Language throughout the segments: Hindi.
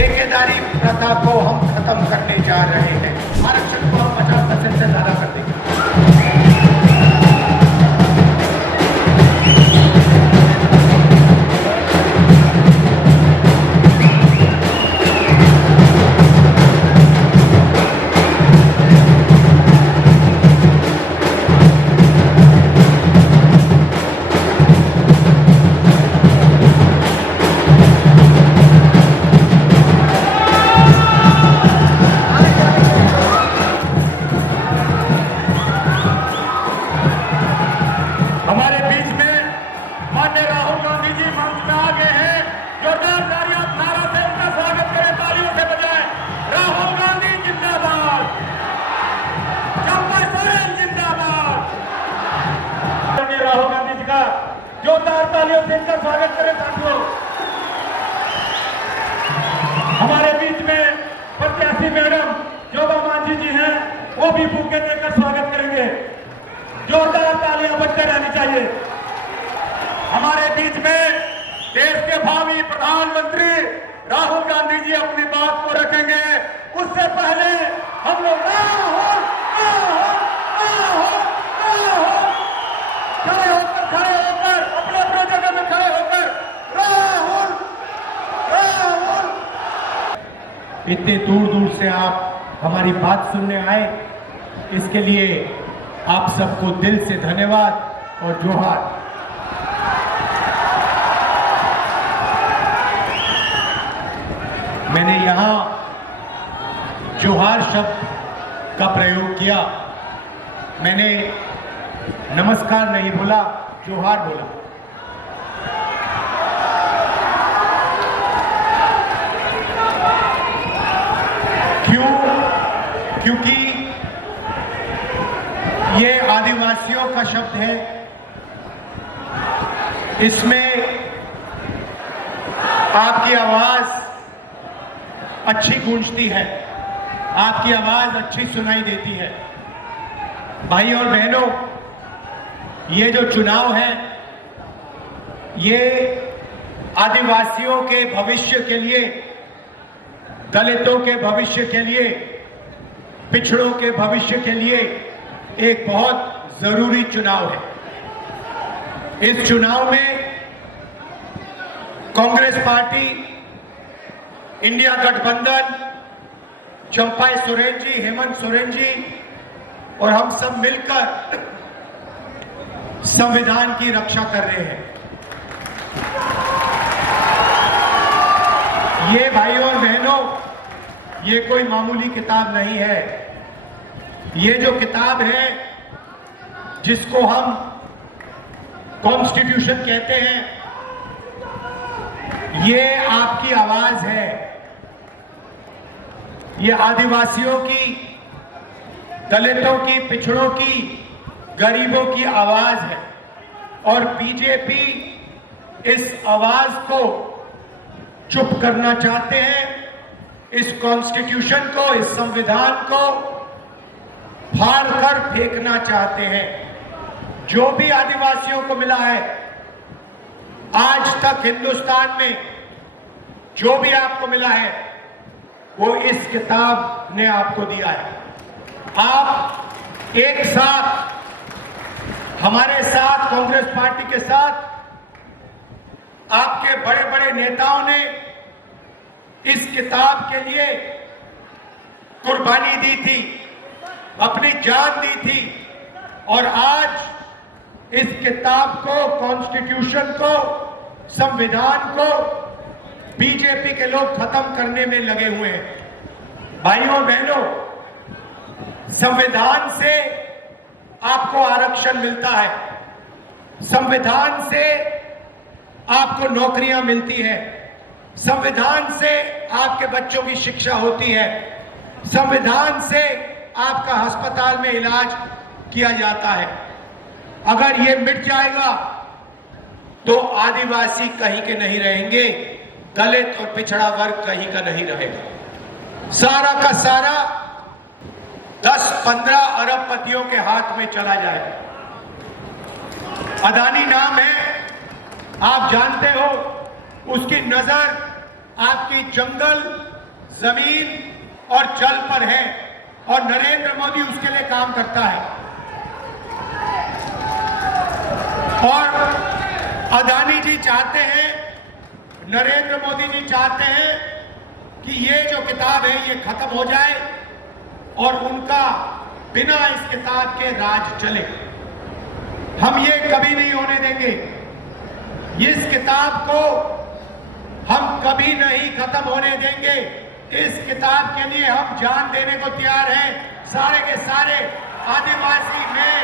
ठेकेदारी प्रथा को हम खत्म करने जा रहे हैं। आरक्षण को हम 50% से ज्यादा कर देंगे। जोरदार तालियों से इनका स्वागत करें साथियों। हमारे बीच में प्रत्याशी मैडम जोबा मांझी जी हैं, वो भी बुके देकर स्वागत करेंगे। जोरदार तालियां बजते रहनी चाहिए। हमारे बीच में देश के भावी प्रधानमंत्री राहुल गांधी जी अपनी बात को रखेंगे। उससे पहले हम लोग खड़े होकर अपने अपने जगह में खड़े होकर राहुल राहुल। इतने दूर दूर से आप हमारी बात सुनने आए, इसके लिए आप सबको दिल से धन्यवाद और जोहार। मैंने यहां जोहार शब्द का प्रयोग किया। मैंने नमस्कार नहीं बोला, जोहार बोला। क्यों? क्योंकि ये आदिवासियों का शब्द है। इसमें आपकी आवाज अच्छी गूंजती है, आपकी आवाज अच्छी सुनाई देती है। भाई और बहनों, ये जो चुनाव है, ये आदिवासियों के भविष्य के लिए, दलितों के भविष्य के लिए, पिछड़ों के भविष्य के लिए एक बहुत जरूरी चुनाव है। इस चुनाव में कांग्रेस पार्टी, इंडिया गठबंधन, चंपाई सोरेन जी, हेमंत सोरेन जी और हम सब मिलकर संविधान की रक्षा कर रहे हैं। ये भाइयों और बहनों, ये कोई मामूली किताब नहीं है। ये जो किताब है, जिसको हम कॉन्स्टिट्यूशन कहते हैं, ये आपकी आवाज है। ये आदिवासियों की, दलितों की, पिछड़ों की, गरीबों की आवाज है। और बीजेपी इस आवाज को चुप करना चाहते हैं। इस कॉन्स्टिट्यूशन को, इस संविधान को फाड़ कर फेंकना चाहते हैं। जो भी आदिवासियों को मिला है आज तक हिंदुस्तान में, जो भी आपको मिला है, वो इस किताब ने आपको दिया है। आप एक साथ, हमारे साथ, कांग्रेस पार्टी के साथ, आपके बड़े बड़े नेताओं ने इस किताब के लिए कुर्बानी दी थी, अपनी जान दी थी। और आज इस किताब को, कॉन्स्टिट्यूशन को, संविधान को बीजेपी के लोग खत्म करने में लगे हुए हैं। भाइयों बहनों, संविधान से आपको आरक्षण मिलता है, संविधान से आपको नौकरियां मिलती हैं, संविधान से आपके बच्चों की शिक्षा होती है, संविधान से आपका अस्पताल में इलाज किया जाता है। अगर ये मिट जाएगा तो आदिवासी कहीं के नहीं रहेंगे, दलित और पिछड़ा वर्ग कहीं का नहीं रहेगा। सारा का सारा 10-15 अरबपतियों के हाथ में चला जाएगा। अदानी नाम है, आप जानते हो, उसकी नजर आपकी जंगल जमीन और जल पर है और नरेंद्र मोदी उसके लिए काम करता है। और अदानी जी चाहते हैं, नरेंद्र मोदी जी चाहते हैं कि ये जो किताब है ये खत्म हो जाए और उनका बिना इस किताब के राज चले। हम ये कभी नहीं होने देंगे। इस किताब को हम कभी नहीं खत्म होने देंगे। इस किताब के लिए हम जान देने को तैयार हैं। सारे के सारे आदिवासी में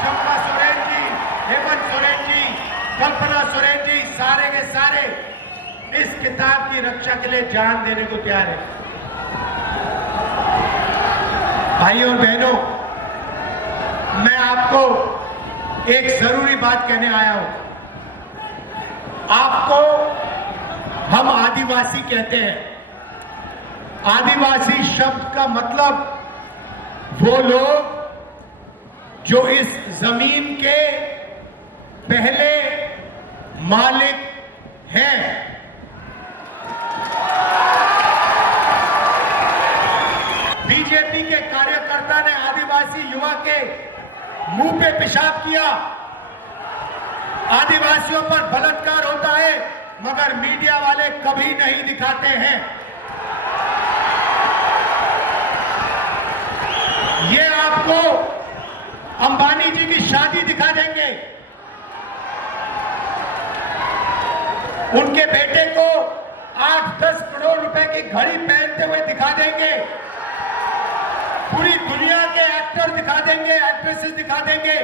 शंपा सोरेन जी, हेमंत सोरेन जी, कल्पना सोरेन जी, सारे के सारे इस किताब की रक्षा के लिए जान देने को तैयार है। भाइयों और बहनों, मैं आपको एक जरूरी बात कहने आया हूं। आपको हम आदिवासी कहते हैं। आदिवासी शब्द का मतलब वो लोग जो इस जमीन के पहले मालिक हैं। बीजेपी के कार्यकर्ता ने आदिवासी युवा के मुंह पे पेशाब किया। आदिवासियों पर बलात्कार होता है मगर मीडिया वाले कभी नहीं दिखाते हैं। ये आपको अंबानी जी की शादी दिखा देंगे, उनके बेटे को 8-10 करोड़ रुपए की घड़ी पहनते हुए दिखा देंगे, पूरी दुनिया के एक्टर दिखा देंगे, एक्ट्रेसेस दिखा देंगे,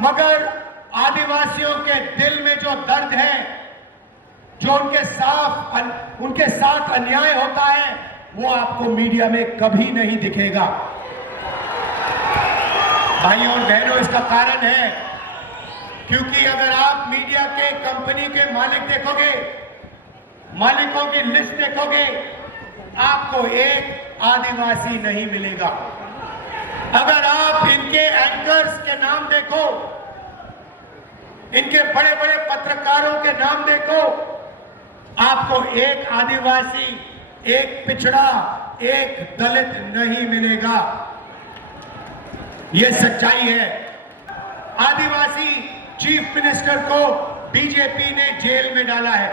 मगर आदिवासियों के दिल में जो दर्द है, जो उनके साथ अन्याय होता है, वो आपको मीडिया में कभी नहीं दिखेगा। भाइयों और बहनों, इसका कारण है क्योंकि अगर आप मीडिया के कंपनी के मालिक देखोगे, मालिकों की लिस्ट देखोगे, आपको एक आदिवासी नहीं मिलेगा। अगर आप इनके एंकर्स के नाम देखो, इनके बड़े बड़े पत्रकारों के नाम देखो, आपको एक आदिवासी, एक पिछड़ा, एक दलित नहीं मिलेगा। यह सच्चाई है। आदिवासी चीफ मिनिस्टर को बीजेपी ने जेल में डाला है।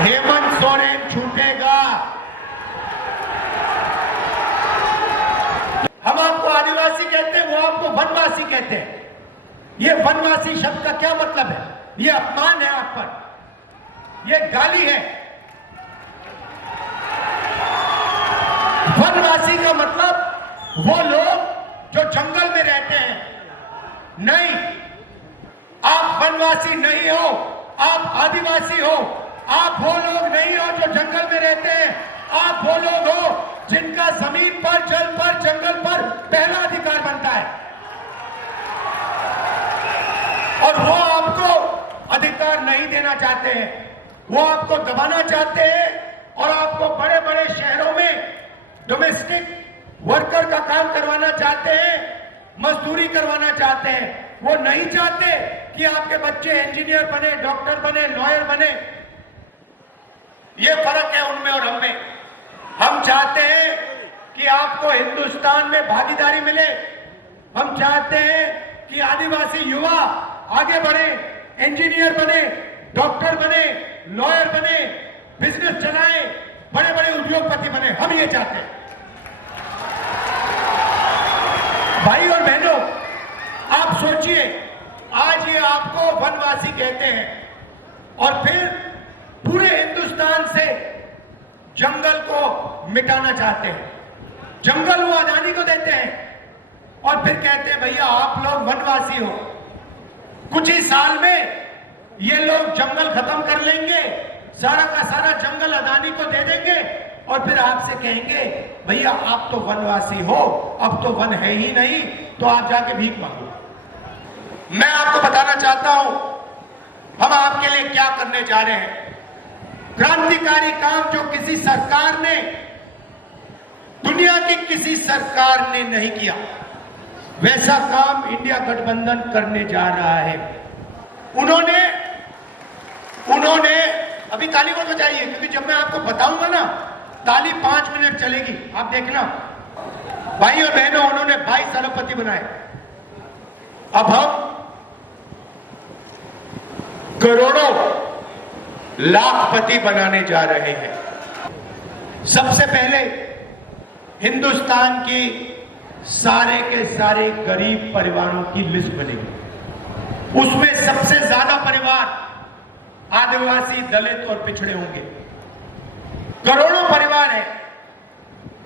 हेमंत सोरेन छूटेगा। हम आपको आदिवासी कहते हैं, वो आपको वनवासी कहते हैं। ये वनवासी शब्द का क्या मतलब है? ये अपमान है आप पर, ये गाली है। वनवासी का मतलब वो लोग जो जंगल में रहते हैं। नहीं, आप वनवासी नहीं हो, आप आदिवासी हो। आप वो लोग नहीं हो जो जंगल में रहते हैं। आप वो लोग हो जिनका जमीन पर, जल पर, जंगल पर पहला अधिकार बनता है और वो आपको अधिकार नहीं देना चाहते हैं। वो आपको दबाना चाहते हैं और आपको बड़े बड़े शहरों में डोमेस्टिक वर्कर का काम करवाना चाहते हैं, मजदूरी करवाना चाहते हैं। वो नहीं चाहते कि आपके बच्चे इंजीनियर बने, डॉक्टर बने, लॉयर बने। ये फर्क है उनमें और हम में। हम चाहते हैं कि आपको हिंदुस्तान में भागीदारी मिले। हम चाहते हैं कि आदिवासी युवा आगे बढ़े, इंजीनियर बने, डॉक्टर बने, लॉयर बने, बिजनेस चलाएं, बड़े बड़े उद्योगपति बने। हम ये चाहते हैं। भाई और बहनों, आप सोचिए, आज ये आपको वनवासी कहते हैं और फिर पूरे हिंदुस्तान से जंगल को मिटाना चाहते हैं। जंगल वो अदानी को देते हैं और फिर कहते हैं भैया आप लोग वनवासी हो। कुछ ही साल में ये लोग जंगल खत्म कर लेंगे, सारा का सारा जंगल अदानी को दे देंगे और फिर आपसे कहेंगे भैया आप तो वनवासी हो, अब तो वन है ही नहीं, तो आप जाके भीख मांगो। मैं आपको बताना चाहता हूं हम आपके लिए क्या करने जा रहे हैं। क्रांतिकारी काम जो किसी सरकार ने, दुनिया की किसी सरकार ने नहीं किया, वैसा काम इंडिया गठबंधन करने जा रहा है। उन्होंने अभी ताली को तो चाहिए, क्योंकि जब मैं आपको बताऊंगा ना, ताली 5 मिनट चलेगी, आप देखना। भाई और बहनों, उन्होंने 22 अरबपति बनाए, अब हम करोड़ों लाखपति बनाने जा रहे हैं। सबसे पहले हिंदुस्तान की सारे के सारे गरीब परिवारों की लिस्ट बनेगी। उसमें सबसे ज्यादा परिवार आदिवासी, दलित और पिछड़े होंगे। करोड़ों परिवार हैं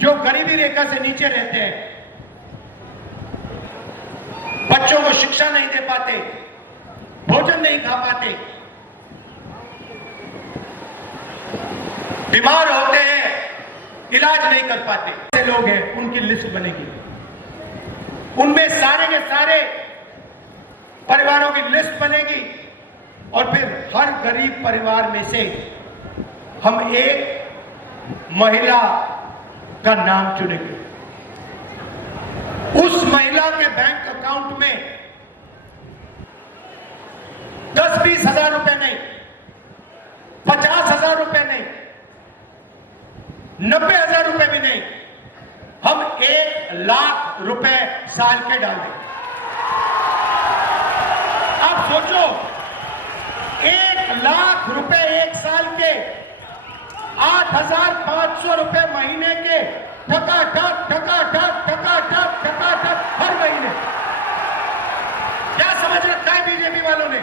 जो गरीबी रेखा से नीचे रहते हैं, बच्चों को शिक्षा नहीं दे पाते, भोजन नहीं खा पाते, बीमार होते हैं, इलाज नहीं कर पाते। ऐसे लोग हैं, उनकी लिस्ट बनेगी। उनमें सारे के सारे परिवारों की लिस्ट बनेगी और फिर हर गरीब परिवार में से हम एक महिला का नाम चुनेंगे। उस महिला के बैंक अकाउंट में 10-20 हजार रुपए नहीं, 50 हजार रुपए नहीं, 90 हजार रुपए भी नहीं, हम 1 लाख रुपए साल के डाल दें। आप सोचो, 1 लाख रुपए एक साल के, 8,500 रुपए महीने के, ठकाठक हर महीने। क्या समझ रखा है बीजेपी वालों ने?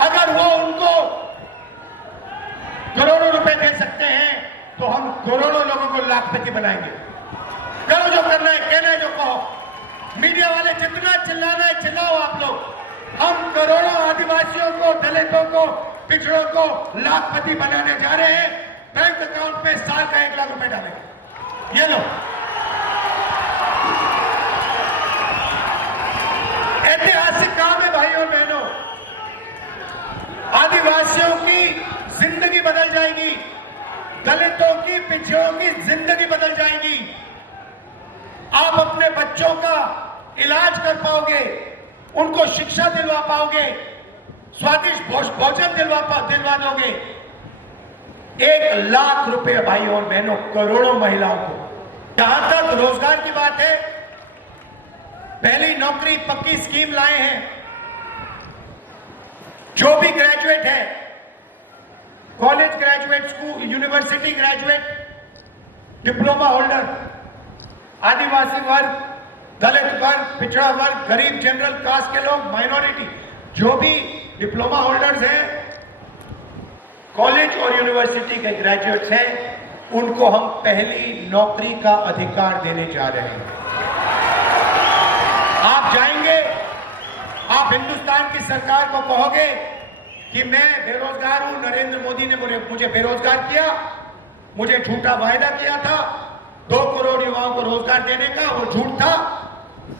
अगर वो उनको करोड़ों रुपए दे सकते हैं तो हम करोड़ों लोगों को लाखपति बनाएंगे। करो जो करना है, कहना है जो कहो। मीडिया वाले जितना चिल्लाना है चिल्लाओ आप लोग। हम करोड़ों आदिवासियों को, दलितों को, पिछड़ों को लाखपति बनाने जा रहे हैं। बैंक अकाउंट में साल का 1 लाख रुपए डालेंगे। ये लो, ऐतिहासिक काम है भाई और बहनों। आदिवासियों की जिंदगी बदल जाएगी, दलितों की, पिछड़ों की जिंदगी बदल जाएगी। आप अपने बच्चों का इलाज कर पाओगे, उनको शिक्षा दिलवा पाओगे, स्वादिष्ट भोजन दिलवा दोगे। 1 लाख रुपए भाई और बहनों, करोड़ों महिलाओं को। जहां तक रोजगार की बात है, पहली नौकरी पक्की स्कीम लाए हैं। जो भी ग्रेजुएट है, college graduate, school, university graduate, diploma holder, आदिवासी वर्ग, दलित वर्ग, पिछड़ा वर्ग, गरीब, जनरल कास्ट के लोग, माइनॉरिटी, जो भी डिप्लोमा होल्डर्स हैं, कॉलेज और यूनिवर्सिटी के ग्रेजुएट्स हैं, उनको हम पहली नौकरी का अधिकार देने जा रहे हैं। आप जाएंगे, आप हिंदुस्तान की सरकार को कहोगे कि मैं बेरोजगार हूं, नरेंद्र मोदी ने मुझे बेरोजगार किया, मुझे झूठा वायदा किया था 2 करोड़ युवाओं को रोजगार देने का, वो झूठ था,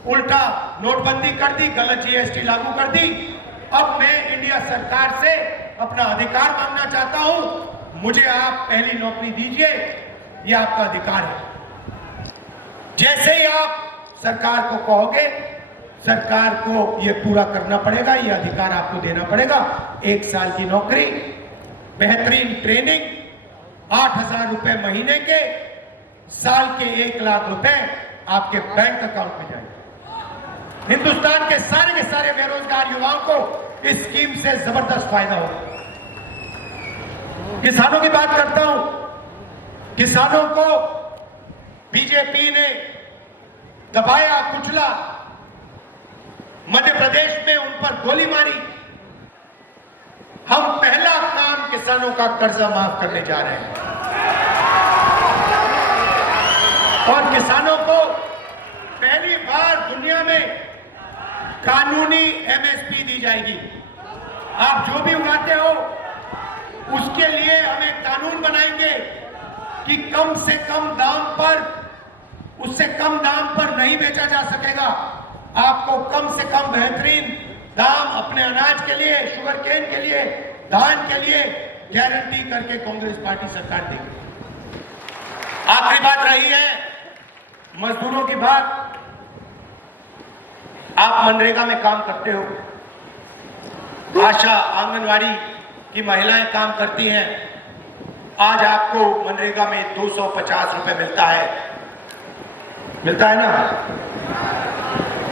उल्टा नोटबंदी कर दी, गलत जीएसटी लागू कर दी। अब मैं इंडिया सरकार से अपना अधिकार मांगना चाहता हूं, मुझे आप पहली नौकरी दीजिए, यह आपका अधिकार है। जैसे ही आप सरकार को कहोगे, सरकार को यह पूरा करना पड़ेगा, यह अधिकार आपको देना पड़ेगा। 1 साल की नौकरी, बेहतरीन ट्रेनिंग, 8,000 रुपए महीने के, साल के 1 लाख रुपए आपके बैंक अकाउंट में जाएंगे। हिंदुस्तान के सारे बेरोजगार युवाओं को इस स्कीम से जबरदस्त फायदा होगा। किसानों की बात करता हूं। किसानों को बीजेपी ने दबाया, कुचला, मध्य प्रदेश में उन पर गोली मारी। हम पहला काम किसानों का कर्जा माफ करने जा रहे हैं और किसानों को पहली बार दुनिया में कानूनी एमएसपी दी जाएगी। आप जो भी उगाते हो उसके लिए हम एक कानून बनाएंगे कि कम से कम दाम पर, उससे कम दाम पर नहीं बेचा जा सकेगा। आपको कम से कम बेहतरीन दाम अपने अनाज के लिए, शुगर केन के लिए, धान के लिए गारंटी करके कांग्रेस पार्टी सरकार देगी। आखिरी बात रही है मजदूरों की बात। आप मनरेगा में काम करते हो, आशा आंगनवाड़ी की महिलाएं काम करती हैं, आज आपको मनरेगा में 250 रुपए मिलता है ना।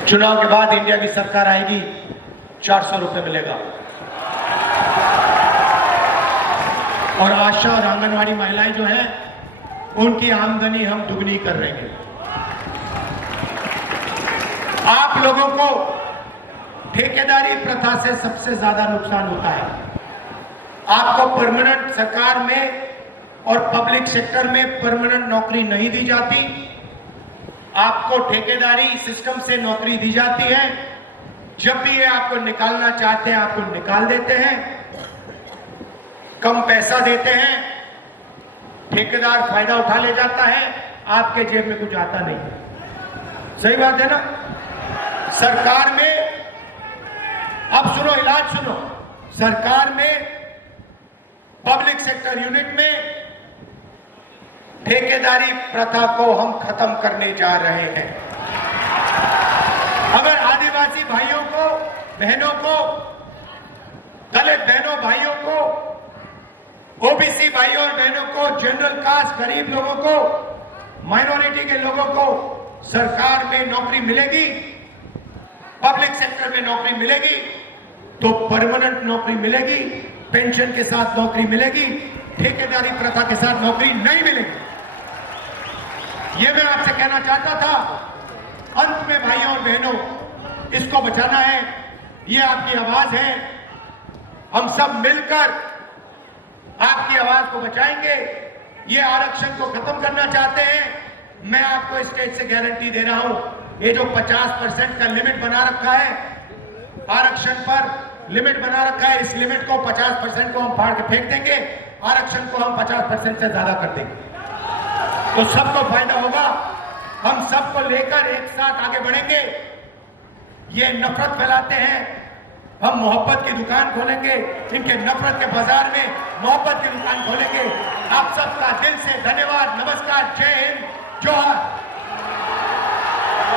चुनाव के बाद इंडिया की सरकार आएगी, 400 रुपए मिलेगा। और आशा और आंगनवाड़ी महिलाएं जो हैं, उनकी आमदनी हम दुगनी कर रहे हैं। आप लोगों को ठेकेदारी प्रथा से सबसे ज्यादा नुकसान होता है। आपको परमानेंट सरकार में और पब्लिक सेक्टर में परमानेंट नौकरी नहीं दी जाती, आपको ठेकेदारी सिस्टम से नौकरी दी जाती है। जब भी ये आपको निकालना चाहते हैं, आपको निकाल देते हैं, कम पैसा देते हैं, ठेकेदार फायदा उठा ले जाता है, आपके जेब में कुछ आता नहीं। सही बात है ना। सरकार में, अब सुनो, इलाज सुनो, सरकार में पब्लिक सेक्टर यूनिट में ठेकेदारी प्रथा को हम खत्म करने जा रहे हैं। अगर आदिवासी भाइयों को, बहनों को, दलित बहनों भाइयों को, ओबीसी भाइयों और बहनों को, जनरल कास्ट गरीब लोगों को, माइनॉरिटी के लोगों को सरकार में नौकरी मिलेगी, पब्लिक सेक्टर में नौकरी मिलेगी, तो परमानेंट नौकरी मिलेगी, पेंशन के साथ नौकरी मिलेगी, ठेकेदारी प्रथा के साथ नौकरी नहीं मिलेगी। ये मैं आपसे कहना चाहता था। अंत में भाइयों और बहनों, इसको बचाना है, ये आपकी आवाज है। हम सब मिलकर आपकी आवाज को बचाएंगे। ये आरक्षण को खत्म करना चाहते हैं। मैं आपको स्टेज से गारंटी दे रहा हूं, ये जो 50% का लिमिट बना रखा है, आरक्षण पर लिमिट बना रखा है, इस लिमिट को 50% को हम फाड़ के फेंक देंगे, आरक्षण को हम 50% से ज्यादा कर देंगे, तो सबको फायदा होगा। हम सबको लेकर एक साथ आगे बढ़ेंगे। ये नफरत फैलाते हैं, हम मोहब्बत की दुकान खोलेंगे, इनके नफरत के बाजार में मोहब्बत की दुकान खोलेंगे। आप सबका दिल से धन्यवाद, नमस्कार, जय हिंद, जोहार,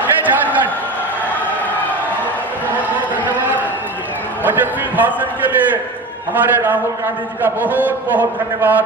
जय झारखंड। बजट भाषण के लिए हमारे राहुल गांधी जी का बहुत बहुत धन्यवाद।